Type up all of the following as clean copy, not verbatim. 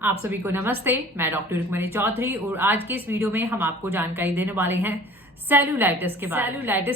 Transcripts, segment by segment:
आप सभी को नमस्ते। मैं डॉक्टर रुक्मणी चौधरी और आज के इस वीडियो में हम आपको जानकारी देने वाले हैं सेल्यूलाइटिस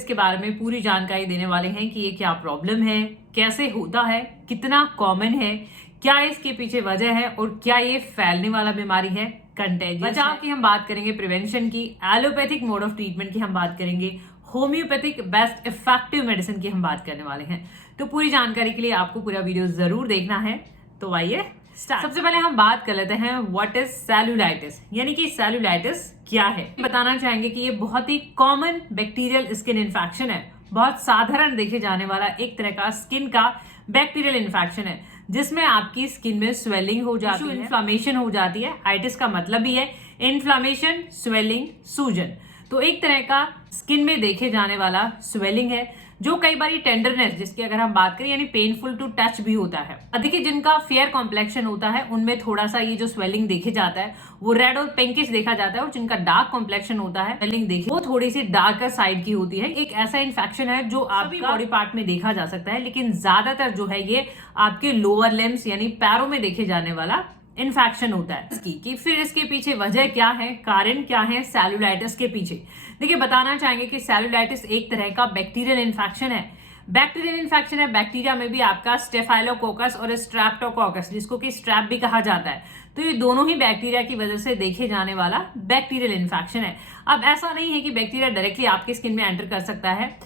के बारे में पूरी जानकारी देने वाले हैं कि ये क्या प्रॉब्लम है, कैसे होता है, कितना कॉमन है, क्या इसके पीछे वजह है और क्या ये फैलने वाला बीमारी है, कंटेजियस। बचाव की हम बात करेंगे, प्रिवेंशन की, एलोपैथिक मोड ऑफ ट्रीटमेंट की हम बात करेंगे, होम्योपैथिक बेस्ट इफेक्टिव मेडिसिन की हम बात करने वाले हैं। तो पूरी जानकारी के लिए आपको पूरा वीडियो जरूर देखना है। तो आइए सबसे पहले हम बात कर लेते हैं व्हाट इज सेल्यूलाइटिस, यानी कि सेल्यूलाइटिस क्या है। बताना चाहेंगे कि ये बहुत ही कॉमन बैक्टीरियल स्किन इन्फेक्शन है, बहुत साधारण देखे जाने वाला एक तरह का स्किन का बैक्टीरियल इन्फेक्शन है जिसमें आपकी स्किन में स्वेलिंग हो जाती है, इन्फ्लामेशन हो जाती है। आइटिस का मतलब ही है इन्फ्लामेशन, स्वेलिंग, सूजन। तो एक तरह का स्किन में देखे जाने वाला स्वेलिंग है जो कई बार टेंडरनेस, जिसकी अगर हम बात करें यानी पेनफुल टू टच भी होता है। देखिए जिनका फेयर कॉम्प्लेक्शन होता है उनमें थोड़ा सा ये जो स्वेलिंग देखे जाता है वो रेड और पिंकिश देखा जाता है, और जिनका डार्क कॉम्प्लेक्शन होता है स्वेलिंग देखिए वो थोड़ी सी डार्कर साइड की होती है। एक ऐसा इन्फेक्शन है जो आपका बॉडी पार्ट में देखा जा सकता है, लेकिन ज्यादातर जो है ये आपके लोअर लिम्स यानी पैरों में देखे जाने वाला इन्फेक्शन होता है। कि फिर इसके पीछे वजह क्या है, कारण क्या है सेल्यूलाइटिस के पीछे। देखिए बताना चाहेंगे कि सेल्यूलाइटिस एक तरह का बैक्टीरियल इन्फेक्शन है। बैक्टीरियल इन्फेक्शन है, बैक्टीरिया में भी आपका स्टेफाइलोकोकस और स्ट्रेप्टोकोकस, जिसको कि स्ट्रैप भी कहा जाता है, तो ये दोनों ही बैक्टीरिया की वजह से देखे जाने वाला बैक्टीरियल इन्फेक्शन है। अब ऐसा नहीं है कि बैक्टीरिया डायरेक्टली आपकी स्किन में एंटर कर सकता है।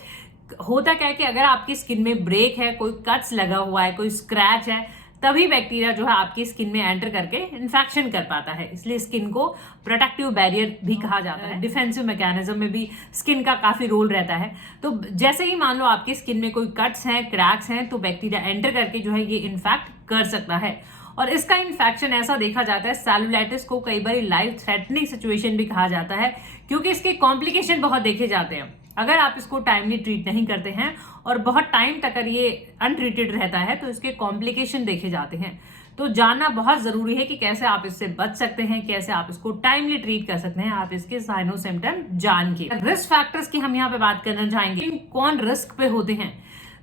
होता क्या है कि अगर आपकी स्किन में ब्रेक है, कोई कट्स लगा हुआ है, कोई स्क्रैच है, तभी बैक्टीरिया जो है आपकी स्किन में एंटर करके इन्फेक्शन कर पाता है। इसलिए स्किन को प्रोटेक्टिव बैरियर भी कहा जाता है। डिफेंसिव मैकेनिज्म में भी स्किन का काफी रोल रहता है। तो जैसे ही मान लो आपकी स्किन में कोई कट्स हैं, क्रैक्स हैं, तो बैक्टीरिया एंटर करके जो है ये इन्फेक्ट कर सकता है। और इसका इन्फेक्शन ऐसा देखा जाता है, सेल्यूलाइटिस को कई बार लाइफ थ्रेटनिंग सिचुएशन भी कहा जाता है, क्योंकि इसके कॉम्प्लिकेशन बहुत देखे जाते हैं। अगर आप इसको टाइमली ट्रीट नहीं करते हैं और बहुत टाइम तक अगर ये अनट्रीटेड रहता है तो इसके कॉम्प्लिकेशन देखे जाते हैं। तो जानना बहुत जरूरी है कि कैसे आप इससे बच सकते हैं, कैसे आप इसको टाइमली ट्रीट कर सकते हैं, आप इसके साइनो सिम्टम जान के। रिस्क फैक्टर्स की हम यहाँ पे बात करना चाहेंगे, कौन रिस्क पे होते हैं।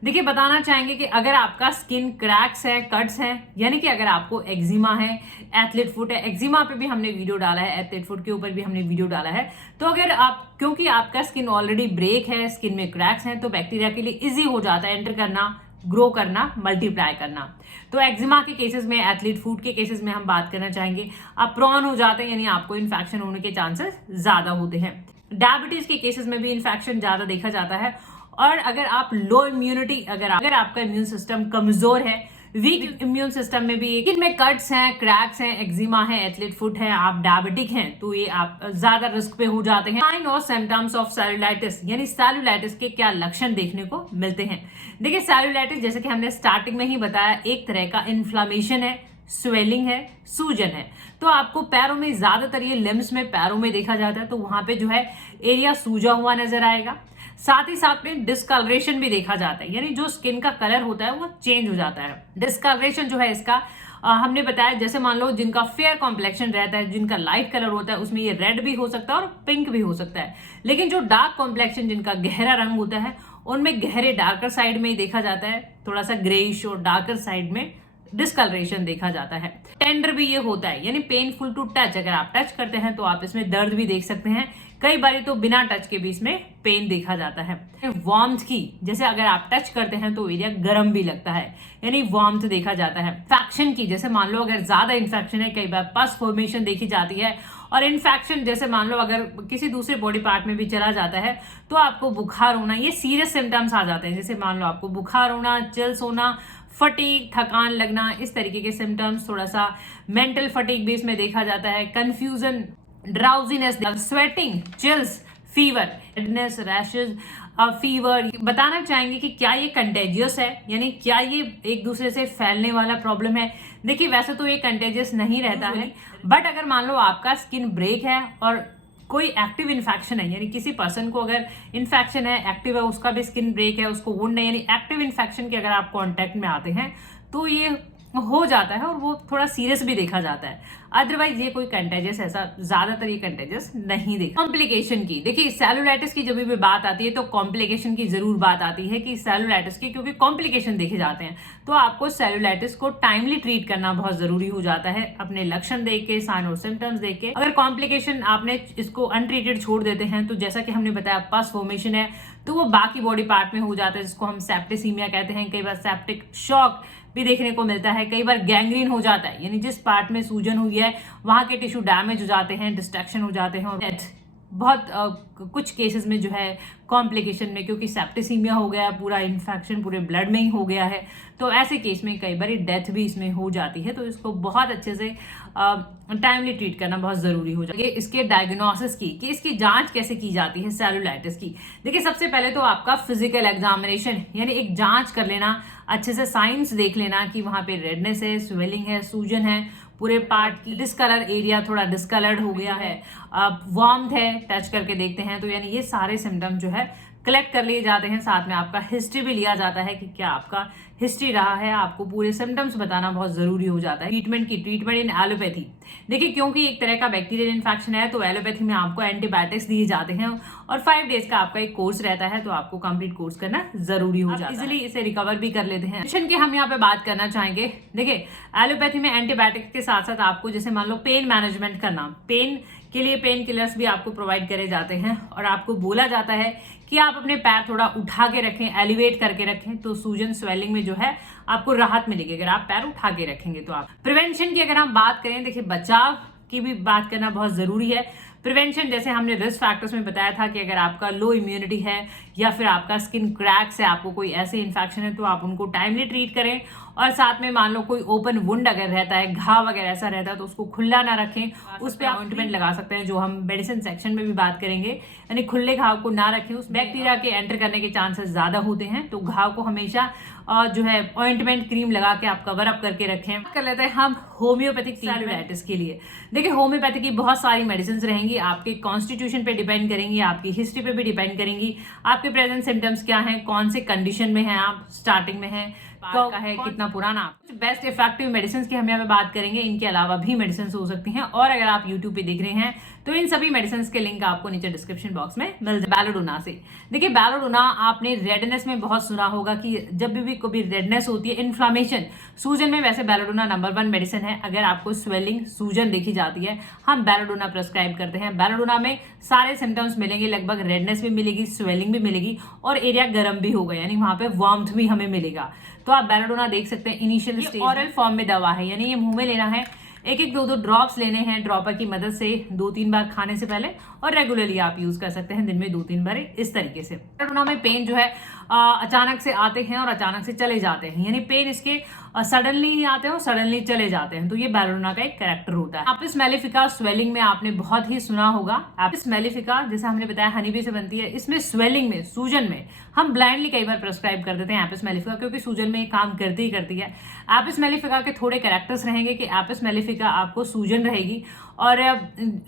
देखिए बताना चाहेंगे कि अगर आपका स्किन क्रैक्स है, कट्स है, यानी कि अगर आपको एक्जिमा है, एथलीट फुट है, एक्जिमा पे भी हमने वीडियो डाला है, एथलीट फुट के ऊपर भी हमने वीडियो डाला है। तो अगर आप, क्योंकि आपका स्किन ऑलरेडी ब्रेक है, स्किन में क्रैक्स हैं, तो बैक्टीरिया के लिए इजी हो जाता है एंटर करना, ग्रो करना, मल्टीप्लाई करना। तो एक्जिमा के केसेस में, एथलीट फुट के केसेस में हम बात करना चाहेंगे, आप प्रॉन हो जाते हैं, यानी आपको इन्फेक्शन होने के चांसेस ज्यादा होते हैं। डायबिटीज के केसेस में भी इन्फेक्शन ज्यादा देखा जाता है। और अगर आप लो इम्यूनिटी, अगर आपका इम्यून सिस्टम कमजोर है, वीक इम्यून सिस्टम में भी इनमें कट्स हैं, क्रैक्स हैं, एक्जिमा है, एथलीट फुट है, आप डायबिटिक हैं, तो ये आप ज्यादा रिस्क पे हो जाते हैं। साइन और सिम्टम्स ऑफ सेल्यूलाइटिस, यानी सेल्यूलाइटिस के क्या लक्षण देखने को मिलते हैं। देखिए सेल्यूलाइटिस जैसे कि हमने स्टार्टिंग में ही बताया, एक तरह का इन्फ्लामेशन है, स्वेलिंग है, सूजन है। तो आपको पैरों में, ज्यादातर ये लिम्स में, पैरों में देखा जाता है, तो वहां पे जो है एरिया सूजा हुआ नजर आएगा। साथ ही साथ में डिस्कलरेशन भी देखा जाता है, यानी जो स्किन का कलर होता है वो चेंज हो जाता है। डिस्कलरेशन जो है इसका हमने बताया, जैसे मान लो जिनका फेयर कॉम्प्लेक्शन रहता है, जिनका लाइट कलर होता है, उसमें ये रेड भी हो सकता है और पिंक भी हो सकता है। लेकिन जो डार्क कॉम्प्लेक्शन, जिनका गहरा रंग होता है, उनमें गहरे डार्कर साइड में ही देखा जाता है, थोड़ा सा ग्रेइश और डार्कर साइड में डिस्कलरेशन देखा जाता है। टेंडर भी ये होता है, यानी पेनफुल टू टच, अगर आप टच करते हैं तो आप इसमें दर्द भी देख सकते हैं। कई बार तो बिना टच के भी इसमें पेन देखा जाता है। वार्मथ की, जैसे अगर आप टच करते हैं तो एरिया गर्म भी लगता है, यानी वार्मथ देखा जाता है। इन्फेक्शन की, जैसे मान लो अगर ज्यादा इन्फेक्शन है, कई बार पस फॉर्मेशन देखी जाती है। और इन्फेक्शन जैसे मान लो अगर किसी दूसरे बॉडी पार्ट में भी चला जाता है तो आपको बुखार होना, ये सीरियस सिम्टम्स आ जाते हैं। जैसे मान लो आपको बुखार होना, चिल्स होना, फटीग, थकान लगना, इस तरीके के सिम्टम्स, थोड़ा सा मेंटल फटीग भी इसमें देखा जाता है, confusion, drowsiness, sweating, chills, fever, redness, rashes, fever. बताना चाहेंगे कि क्या ये कंटेजियस है, यानी क्या ये एक दूसरे से फैलने वाला प्रॉब्लम है। देखिए वैसे तो ये कंटेजियस नहीं रहता है, बट अगर मान लो आपका स्किन ब्रेक है और कोई एक्टिव इन्फेक्शन है, यानी किसी पर्सन को अगर इन्फेक्शन है, एक्टिव है, उसका भी स्किन ब्रेक है, उसको वुंड है, यानी एक्टिव इन्फेक्शन के अगर आप कांटेक्ट में आते हैं तो ये हो जाता है और वो थोड़ा सीरियस भी देखा जाता है। अदरवाइज ये कोई कंटेजियस, ऐसा ज्यादातर ये कंटेजियस नहीं देखा। कॉम्प्लिकेशन की, देखिए सेलुलाइटिस की जब भी बात आती है तो कॉम्प्लिकेशन की जरूर बात आती है कि सेलुलाइटिस की क्योंकि कॉम्प्लिकेशन देखे जाते हैं, तो आपको सेलुलाइटिस को टाइमली ट्रीट करना बहुत जरूरी हो जाता है अपने लक्षण देख के, साइन और सिम्टम्स देख के। अगर कॉम्प्लिकेशन आपने इसको अनट्रीटेड छोड़ देते हैं तो जैसा कि हमने बताया पस फॉर्मेशन है तो वो बाकी बॉडी पार्ट में हो जाता है, जिसको हम सेप्टिसीमिया कहते हैं। कई बार सेप्टिक शॉक भी देखने को मिलता है, कई बार गैंग्रीन हो जाता है, यानी जिस पार्ट में सूजन हुई है वहां के टिश्यू डैमेज हो जाते हैं, डिस्ट्रैक्शन हो जाते हैं और डेथ। बहुत कुछ केसेस में जो है कॉम्प्लिकेशन में, क्योंकि सेप्टिसीमिया हो गया, पूरा इन्फेक्शन पूरे ब्लड में ही हो गया है, तो ऐसे केस में कई बार डेथ भी इसमें हो जाती है। तो इसको बहुत अच्छे से टाइमली ट्रीट करना बहुत जरूरी हो जाता है। इसके डायग्नोसिस की, कि इसकी जांच कैसे की जाती है सेलुलाइटिस की। देखिए सबसे पहले तो आपका फिजिकल एग्जामिनेशन, यानी एक जांच कर लेना, अच्छे से साइंस देख लेना कि वहां पे रेडनेस है, स्वेलिंग है, सूजन है, पूरे पार्ट की डिस्कलर एरिया थोड़ा डिस्कलर्ड हो गया है, वार्मथ है, टच करके देखते हैं, तो यानी ये सारे सिम्टम जो है कलेक्ट कर लिए जाते हैं। साथ में आपका हिस्ट्री भी लिया जाता है कि क्या आपका हिस्ट्री रहा है, आपको पूरे सिम्टम्स बताना बहुत जरूरी हो जाता है। ट्रीटमेंट इन एलोपैथी, देखिए क्योंकि एक तरह का बैक्टीरियल इन्फेक्शन है तो एलोपैथी में आपको एंटीबायोटिक्स दिए जाते हैं और 5 डेज का आपका एक कोर्स रहता है, तो आपको कंप्लीट कोर्स करना जरूरी हो जाता है। इजिली इसे रिकवर भी कर लेते हैं। पेशेंट की हम यहाँ पे बात करना चाहेंगे। देखिए एलोपैथी में एंटीबायोटिक्स के साथ साथ आपको जैसे मान लो पेन मैनेजमेंट करना, पेन के लिए पेन किलर्स भी आपको प्रोवाइड करे जाते हैं और आपको बोला जाता है कि आप अपने पैर थोड़ा उठा के रखें, एलिवेट करके रखें, तो सूजन स्वेलिंग में जो है आपको राहत मिलेगी अगर आप पैर उठा के रखेंगे। तो आप प्रिवेंशन की अगर हम बात करें, देखिए बचाव की भी बात करना बहुत जरूरी है। प्रिवेंशन जैसे हमने रिस्क फैक्टर्स में बताया था कि अगर आपका लो इम्यूनिटी है या फिर आपका स्किन क्रैक्स है, आपको कोई ऐसे इन्फेक्शन है, तो आप उनको टाइमली ट्रीट करें। और साथ में मान लो कोई ओपन वुंड अगर रहता है, घाव अगर ऐसा रहता है, तो उसको खुला ना रखें, उस पर ऑइंटमेंट लगा सकते हैं, जो हम मेडिसिन सेक्शन में भी बात करेंगे। यानी खुले घाव को ना रखें, उस बैक्टीरिया के एंटर करने के चांसेस ज्यादा होते हैं, तो घाव को हमेशा जो है ऑइंटमेंट क्रीम लगा के आप कवर अप करके रखें। कर लेते हैं हम होम्योपैथिक सेलुलाइटिस के लिए। देखिए होम्योपैथी की बहुत सारी मेडिसिन रहेंगी, आपके कॉन्स्टिट्यूशन पे डिपेंड करेंगी, आपकी हिस्ट्री पे भी डिपेंड करेंगी, आपके प्रेजेंट सिम्टम्स क्या हैं, कौन से कंडीशन में हैं आप, स्टार्टिंग में है, कब का है, कितना पुराना। कुछ बेस्ट इफेक्टिव मेडिसिन की हम यहाँ पे बात करेंगे। इनके अलावा भी मेडिसिन हो सकती हैं, और अगर आप यूट्यूब पे देख रहे हैं तो इन सभी मेडिसिन के लिंक आपको नीचे डिस्क्रिप्शन बॉक्स में मिल जाए। बैलोडोना से, देखिए बैलोडोना आपने रेडनेस में बहुत सुना होगा कि जब भी कोई रेडनेस होती है, इन्फ्लामेशन, सूजन में, वैसे बैलोडोना नंबर 1 मेडिसिन है। अगर आपको स्वेलिंग, सूजन देखी जाती है, हम बैलोडोना प्रेस्क्राइब करते हैं। बैलोडोना में सारे सिम्टम्स मिलेंगे, लगभग रेडनेस भी मिलेगी, स्वेलिंग भी मिलेगी और एरिया गर्म भी होगा, यानी वहां पे वार्मथ भी हमें मिलेगा। तो आप बैलोडोना देख सकते हैं। इनिशियल स्टेज ऑरल फॉर्म में दवा है, यानी ये मुंह में लेना है, 1-1, 2-2 ड्रॉप्स लेने हैं ड्रॉपर की मदद से 2-3 बार खाने से पहले, और रेगुलरली आप यूज कर सकते हैं दिन में 2-3 बार इस तरीके से। बैलोडोना में पेन जो है अचानक से आते हैं और अचानक से चले जाते हैं, यानी पेन इसके सडनली ही आते हैं और सडनली चले जाते हैं, तो ये बैलोडोना का एक कैरेक्टर होता है। एपिस मेलिफिका स्वेलिंग में आपने बहुत ही सुना होगा। एपिस मेलिफिका जैसे हमने बताया हनी बी से बनती है, इसमें स्वेलिंग में, सूजन में हम ब्लाइंडली कई बार प्रेस्क्राइब कर देते हैं एपिस मेलिफिका, क्योंकि सूजन में काम करती ही करती है। एपिस मेलिफिका के थोड़े कैरेक्टर्स रहेंगे कि एपिस मेलिफिका आपको सूजन रहेगी और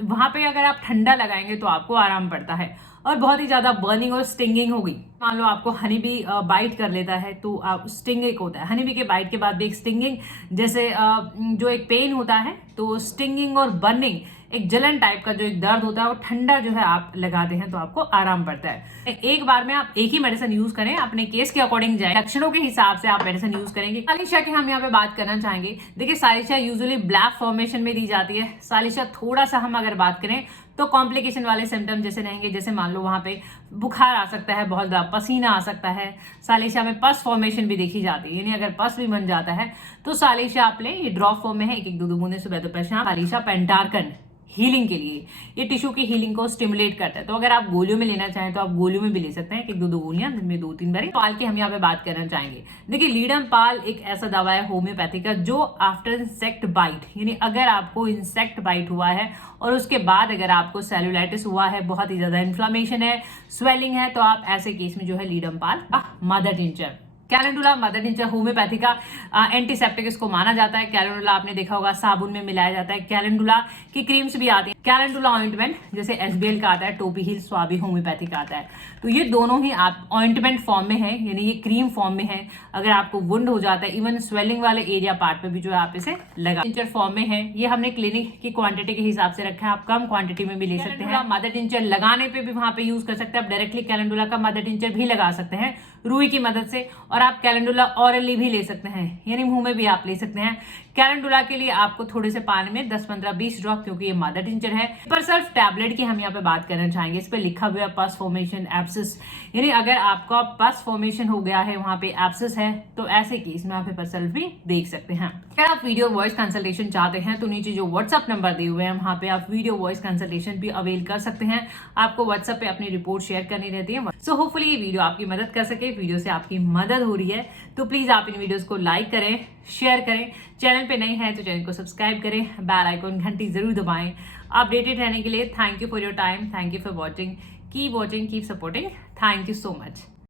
वहां पे अगर आप ठंडा लगाएंगे तो आपको आराम पड़ता है, और बहुत ही ज्यादा बर्निंग और स्टिंगिंग होगी। मान लो आपको हनी बी बाइट कर लेता है तो आप स्टिंगिंग होता है, हनी बी के बाइट के बाद भी एक स्टिंगिंग, जैसे जो एक पेन होता है, तो स्टिंगिंग और बर्निंग, एक जलन टाइप का जो एक दर्द होता है, वो ठंडा जो है आप लगाते हैं तो आपको आराम पड़ता है। एक बार में आप एक ही मेडिसिन यूज करें, अपने केस के अकॉर्डिंग जाए, लक्षणों के हिसाब से आप मेडिसिन यूज करेंगे। सालिशा की हम यहाँ पे बात करना चाहेंगे। देखिए सालिशा यूजुअली ब्लैक फॉर्मेशन में दी जाती है। सालिशा थोड़ा सा हम अगर बात करें तो कॉम्प्लिकेशन वाले सिम्टम जैसे रहेंगे, जैसे मान लो वहां पे बुखार आ सकता है, बहुत ज्यादा पसीना आ सकता है। सालिशा में पस फॉर्मेशन भी देखी जाती है, यानी अगर पस भी बन जाता है तो सालिशा आप लें, ये ड्रॉप फॉर्म में है, 1-1, 2-2 बूंदे सुबह दोपहर शाम। सालिशा पेंटार्कन हीलिंग के लिए, ये टिश्यू की हीलिंग को स्टिमुलेट करता है, तो अगर आप गोलियों में लेना चाहें तो आप गोलियों में भी ले सकते हैं, 1-2 गोलियां दिन में 2-3 बार। पाल की हम यहाँ पे बात करना चाहेंगे। देखिए लीडम पाल एक ऐसा दवा है होम्योपैथी का, जो आफ्टर इंसेक्ट बाइट, यानी अगर आपको इंसेक्ट बाइट हुआ है और उसके बाद अगर आपको सेलुलाइटिस हुआ है, बहुत ही ज्यादा इन्फ्लामेशन है, स्वेलिंग है, तो आप ऐसे केस में जो है ledum pal mother tincture calendula mother tincture homeopathy का एंटीसेप्टिक इसको माना जाता है। कैलेंडुला आपने देखा होगा साबुन में मिलाया जाता है। कैलेंडुला की क्रीम्स भी आती है। कैलेंडुला ऑइंटमेंट जैसे एसबीएल का आता है, टोपी हिल स्वाबी होम्योपैथी का आता है। तो ये दोनों ही आप ऑइंटमेंट फॉर्म में है, यानी ये क्रीम फॉर्म में है। अगर आपको वुंड हो जाता है, इवन स्वेलिंग वाले एरिया पार्ट पे भी जो है आप इसे लगा। टिंचर फॉर्म में है, ये हमने क्लिनिक की क्वांटिटी के हिसाब से रखा है, आप कम क्वांटिटी में भी ले सकते हैं। मदर टिंचर लगाने पे भी वहां पे यूज कर सकते हैं। आप डायरेक्टली कैलेंडुला का मदर टिंचर भी लगा सकते हैं रुई की मदद से, और आप कैलेंडुला ऑरली भी ले सकते हैं, यानी मुंह में भी आप ले सकते हैं। कैलेंडुला के लिए आपको थोड़े से पानी में 10, 15, 20 ड्रॉप, क्योंकि ये मदर टिंचर है। पर सिर्फ टैबलेट की हम यहाँ पे बात करना चाहेंगे। इस पे लिखा हुआ है पस फॉर्मेशन एब्सिस, यानी अगर आपका पस फॉर्मेशन हो गया है, वहां पे एब्सिस है, तो ऐसे केस में आप पेपर सेल्फ भी देख सकते हैं। अगर आप वीडियो वॉइस कंसल्टेशन चाहते हैं तो नीचे जो व्हाट्सएप नंबर दिए हुए हैं वहां पे आप वीडियो वॉइस कंसल्टेशन भी अवेल कर सकते हैं। आपको व्हाट्सएप पे अपनी रिपोर्ट शेयर करनी रहती है। सो होपफुली ये वीडियो आपकी मदद कर सके। वीडियो से आपकी मदद हो रही है तो प्लीज आप इन वीडियोस को लाइक करें, शेयर करें। चैनल पे नए हैं तो चैनल को सब्सक्राइब करें, बेल आइकन घंटी जरूर दबाएं। अपडेटेड रहने के लिए thank you for your time, thank you for watching, keep supporting, thank you so much.